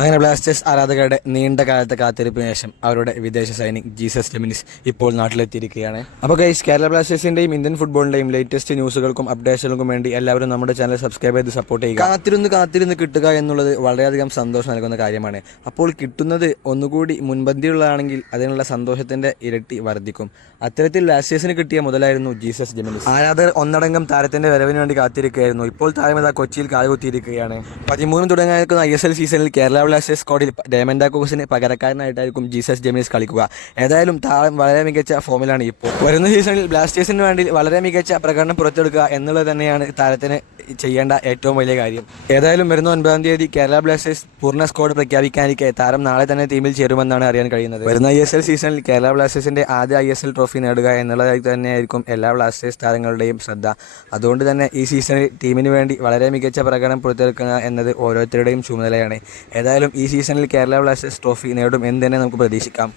അങ്ങനെ ബ്ലാസ്റ്റേഴ്സ് ആരാധകരുടെ നീണ്ട കാലത്തെ കാത്തിരിപ്പിന് ശേഷം അവരുടെ വിദേശ സൈനിക് ജീസസ് ലെമിനിസ് ഇപ്പോൾ നാട്ടിലെത്തിയിരിക്കുകയാണ്. അപ്പോൾ ഗൈസ് കേരള ബ്ലാസ്റ്റേഴ്സിന്റെയും ഇന്ത്യൻ ഫുട്ബോളിന്റെയും ലേറ്റസ്റ്റ് ന്യൂസുകൾക്കും അപ്ഡേഷനുകൾക്കും വേണ്ടി എല്ലാവരും നമ്മുടെ ചാനൽ സബ്സ്ക്രൈബ് ചെയ്ത് സപ്പോർട്ട് ചെയ്യുക. കാത്തിരുന്ന് കാത്തിരുന്ന് കിട്ടുക എന്നുള്ളത് വളരെയധികം സന്തോഷം നൽകുന്ന കാര്യമാണ്. അപ്പോൾ കിട്ടുന്നത് ഒന്നുകൂടി മുൻപന്തിയുള്ളതാണെങ്കിൽ അതിനുള്ള സന്തോഷത്തിന്റെ ഇരട്ടി വർദ്ധിക്കും. അത്തരത്തിൽ ബ്ലാസ്റ്റേഴ്സിന് കിട്ടിയ മുതലായിരുന്നു ജീസസ് ജെമിനിസ്. ആരാധകർ ഒന്നടങ്കം താരത്തിന്റെ വരവിന് വേണ്ടി കാത്തിരിക്കുകയായിരുന്നു. ഇപ്പോൾ താരമിത കൊച്ചിയിൽ കാലുകുത്തിയിരിക്കുകയാണ്. പതിമൂന്ന് തുടങ്ങാനിരിക്കുന്ന ഐ എസ് എൽ സീസണിൽ കേരള ബ്ലാസ്റ്റേഴ്സ് സ്ക്വാഡിൽ ഡയമൻഡാക്കോസിന് പകരക്കാരനായിട്ടായിരിക്കും ജീസസ് ജെമിനിസ് കളിക്കുക. ഏതായാലും താരം വളരെ മികച്ച ഫോമിലാണ് ഇപ്പോൾ. വരുന്ന സീസണിൽ ബ്ലാസ്റ്റേഴ്സിന് വേണ്ടി വളരെ മികച്ച പ്രകടനം പുറത്തെടുക്കുക എന്നുള്ളത് തന്നെയാണ് താരത്തിന് ചെയ്യേണ്ട ഏറ്റവും വലിയ കാര്യം. ഏതായാലും വരുന്ന ഒൻപതാം തീയതി കേരള ബ്ലാസ്റ്റേഴ്സ് പൂർണ സ്ക്വാഡ് പ്രഖ്യാപിക്കാനിരിക്കെ താരം നാളെ തന്നെ ടീമിൽ ചേരുമെന്നാണ് അറിയാൻ കഴിയുന്നത്. വരുന്ന ഐ എസ് എൽ സീസണിൽ കേരള ബ്ലാസ്റ്റേഴ്സിന്റെ ആദ്യ ഐ എസ് എൽ ട്രോഫി നേടുക എന്നുള്ളതായി തന്നെയായിരിക്കും എല്ലാ ബ്ലാസ്റ്റേഴ്സ് താരങ്ങളുടെയും ശ്രദ്ധ. അതുകൊണ്ട് തന്നെ ഈ സീസണിൽ ടീമിന് വേണ്ടി വളരെ മികച്ച പ്രകടനം പുറത്തെടുക്കുക എന്നത് ഓരോരുത്തരുടെയും ചുമതലയാണ്. ഏതായാലും ഈ സീസണിൽ കേരള ബ്ലാസ്റ്റേഴ്സ് ട്രോഫി നേടും എന്ന് തന്നെ നമുക്ക് പ്രതീക്ഷിക്കാം.